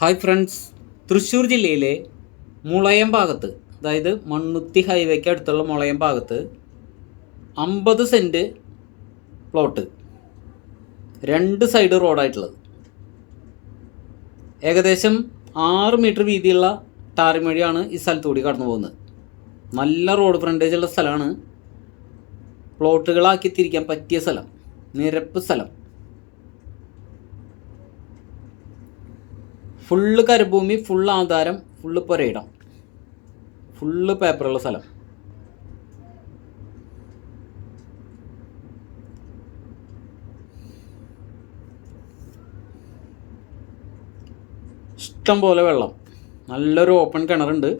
Hi friends, Thrissur ജില്ലയിലെ മുളയം ഭാഗത്ത്, അതായത് മണ്ണുത്തി ഹൈവേക്ക് അടുത്തുള്ള മുളയം ഭാഗത്ത് 50 സെൻറ്റ് പ്ലോട്ട്, 2 സൈഡ് റോഡായിട്ടുള്ളത്, ഏകദേശം 6 മീറ്റർ വീതിയുള്ള ടാറിംഗ് വഴിയാണ് ഈ സ്ഥലത്തുകൂടി കടന്നു പോകുന്നത്. നല്ല റോഡ് ഫ്രണ്ടേജ് ഉള്ള സ്ഥലമാണ്. പ്ലോട്ടുകളാക്കി തിരിക്കാൻ പറ്റിയ സ്ഥലം, നിരപ്പ് സ്ഥലം, ഫുള്ള് കരഭൂമി, ഫുള്ള് ആധാരം, ഫുള്ള് പുരയിടം, ഫുള്ള് പേപ്പറുള്ള സ്ഥലം. ഇഷ്ടം പോലെ വെള്ളം, നല്ലൊരു ഓപ്പൺ കിണറുണ്ട്.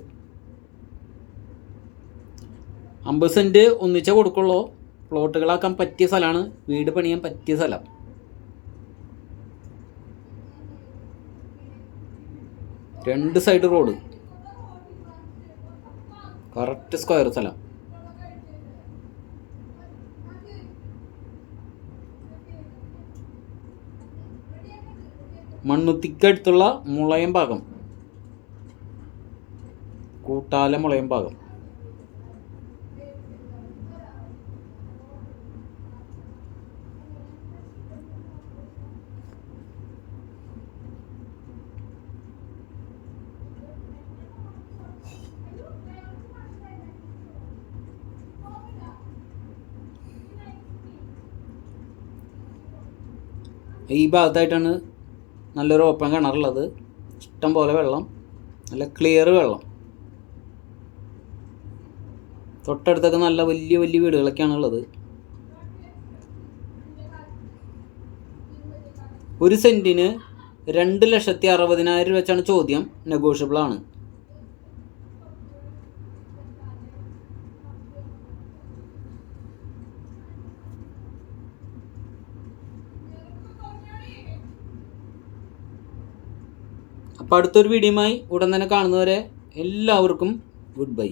50 സെൻറ്റ് ഒന്നിച്ചേ കൊടുക്കുള്ളൂ. പ്ലോട്ടുകളാക്കാൻ പറ്റിയ സ്ഥലമാണ്, വീട് പണിയാൻ പറ്റിയ സ്ഥലം. രണ്ട് സൈഡ് റോഡ്, കറക്റ്റ് സ്ക്വയർ സ്ഥലം. മണ്ണുത്തിക്കടുത്തുള്ള മുളയം ഭാഗം, കൂട്ടാല മുളയം ഭാഗം. ഈ ഭാഗത്തായിട്ടാണ് നല്ലൊരു ഓപ്പൺ കിണറുള്ളത്. ഇഷ്ടം പോലെ വെള്ളം, നല്ല ക്ലിയർ വെള്ളം. തൊട്ടടുത്തൊക്കെ നല്ല വലിയ വലിയ വീടുകളൊക്കെയാണ് ഉള്ളത്. 1 സെൻറ്റിന് 2,60,000 വെച്ചാണ് ചോദ്യം. നെഗോഷ്യബിൾ ആണ്. അപ്പോൾ അടുത്തൊരു വീഡിയോയുമായി ഉടൻ തന്നെ കാണുന്നവരെ എല്ലാവർക്കും ഗുഡ് ബൈ.